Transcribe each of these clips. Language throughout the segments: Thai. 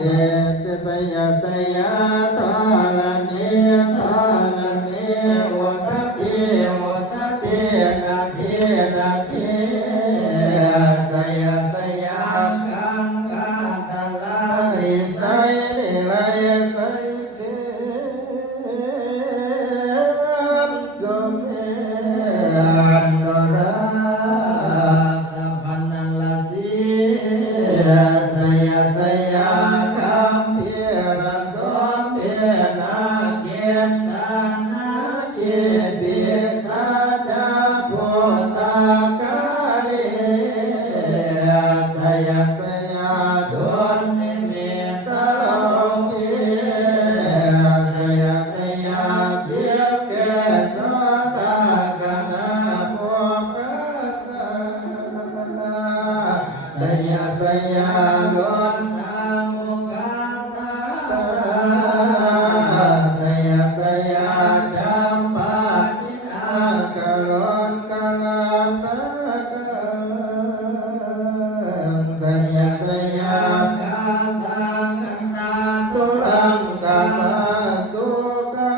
เยติสยาสยาทาลันเนทาลันเนวัฏเทวัฏเทนาเทนาเทสยาสยากังกังตะลานิสัยนิไรสัยเสสมเอนโนราสัพพันนัลสีสยาสยาคัมเทระสมเทนาเกตนานาเกปิสัจจพุทธากาเรสยาสยาดุลนิมิตโลกีสยาสยาเสียเกสตากนาโภกัสสะสยาสยาดุลนาโภกัสสะสยาสยาจัมปาทินากะโลนกะลาตะกังสยาสยากาสังนาตุลังกะมาสุกะ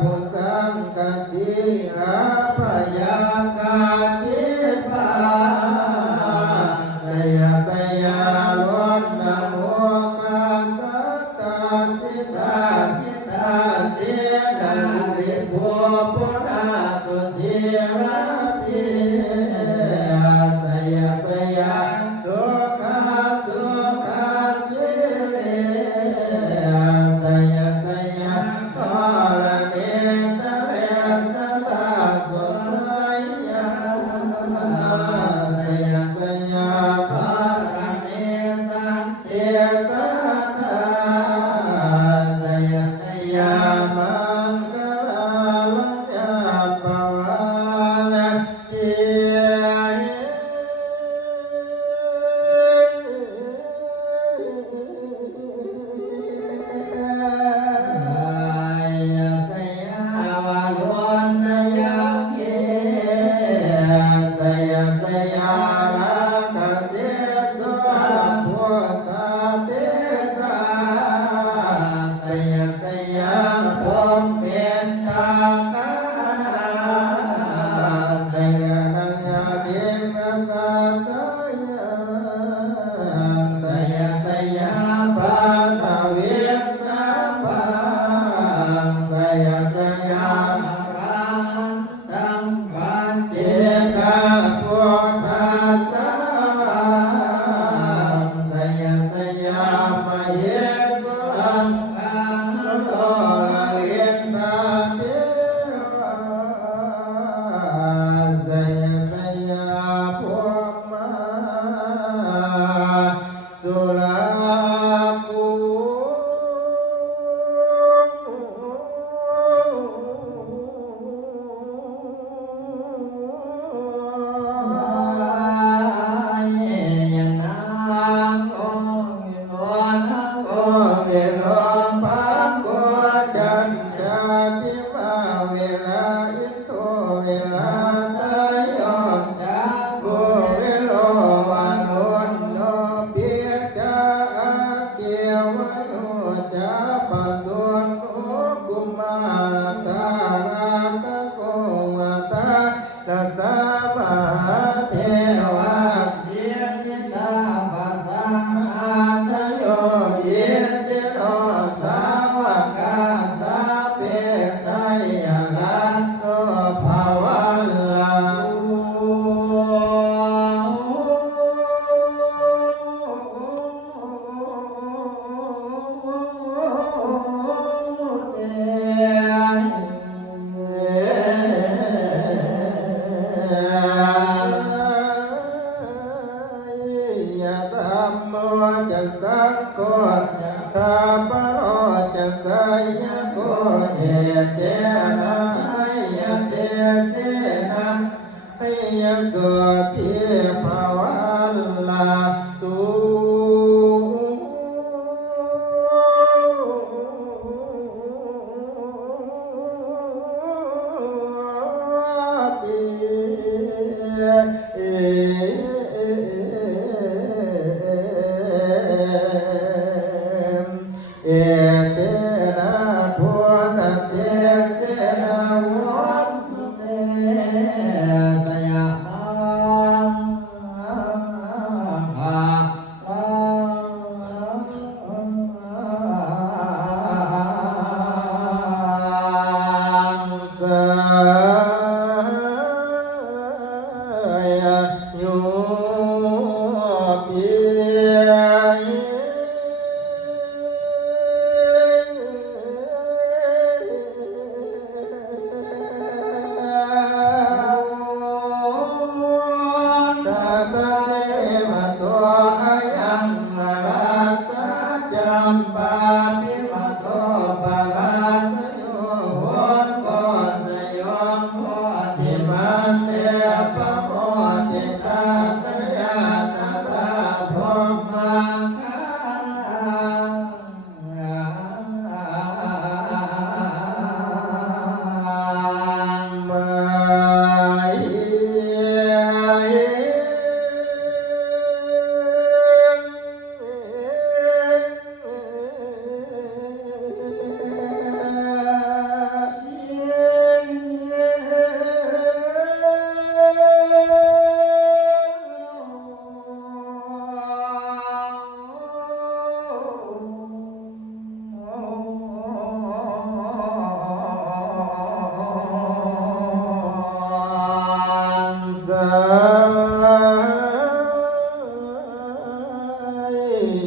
ปุสังกะสีอาปยากาทิปาสยาสยาโลนนะโมกัสสะตาสิตาสิตาเสนาลิโภปุนาสุธีระติสยาสยาสุขาสุขาสิเรสยาสยาทอระเนตเรสตาสุสยาสยาสยาภาระเนสันเตสัทธาสยาสยามังคลาลัญญาปวาเกีสยาวาลวนนยังเกสยาสยาลักเสสุพุสาเตสาสยาสยาพมเป็นตากาสยานัญญาเทมสาสยาสยาสยาปาตาเวสัมปังสยาสยารังตังปัญเจกาพุทธัสสะสยาสยามเหสุอังคังโลละเลียนตาเทวาสยาสยาพุมมาสุลาภูยนาองโอนะโอเวโลปังโกจันจาติมาเวลาอิโตเวลาตายองจักโกเวโลวาโลนโนเปียจาเกียวโนจาปะสุนโอกุมาตาราตะโกวาตาตัสสะมหาเทวะเสียสิตาปัสสัมมาตโยเยสิโนสาวกาสาเปสัยยะลาโนภาวันลังยะธัมโมจะสังโฆธรรมโรจะสยโกเอเตนะสยเตเสนะยสุติภาวันลาตุติ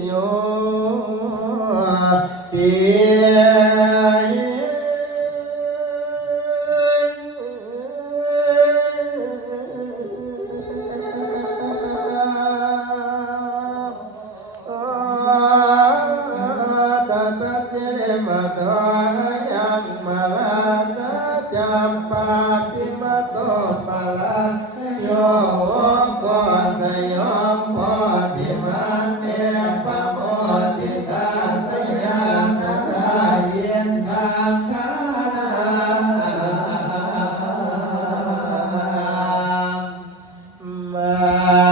โยเปียตัสสะเรมะโตยังมาลาสัจจาปาปิมะโตปะลาสโยโกสยมโพธิมันเนปะโพธิกาสยามตถาเยนทางคานามา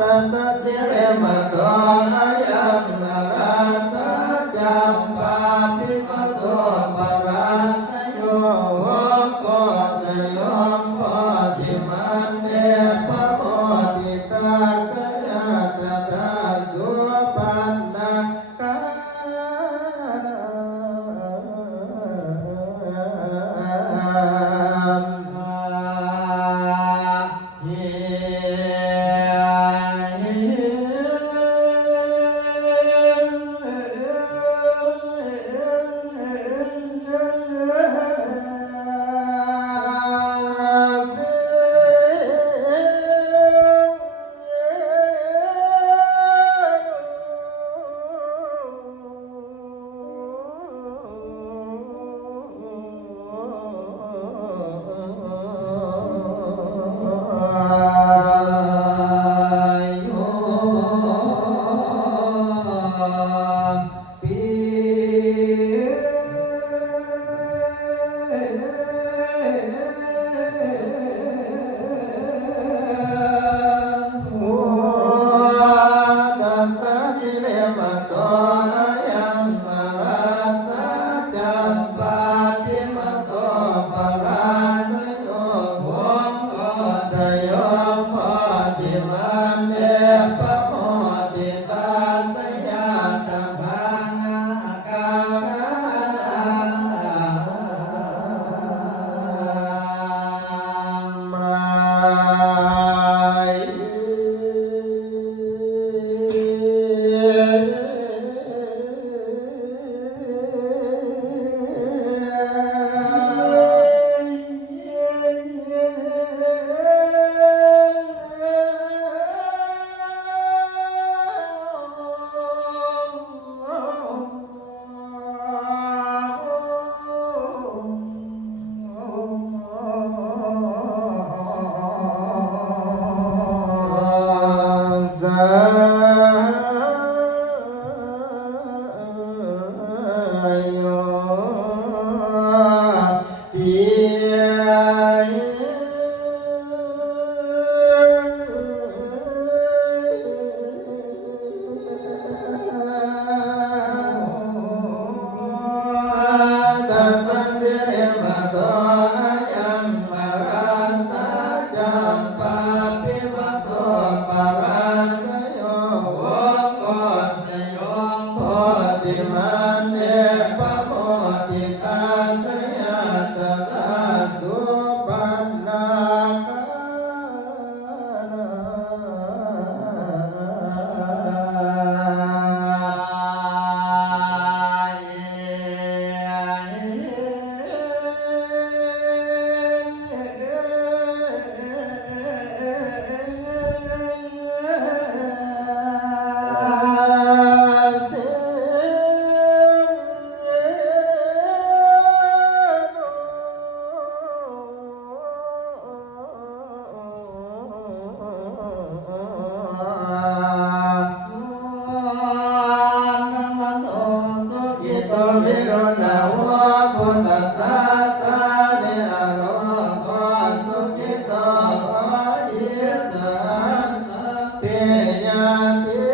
ตัสสะเรมะโตยังมาลาสัจจาปาปิมะโตปะลาสโยโกสยมโพธิมันเนปะโพธิตาสยาตถาสุปันนาคา ยาติ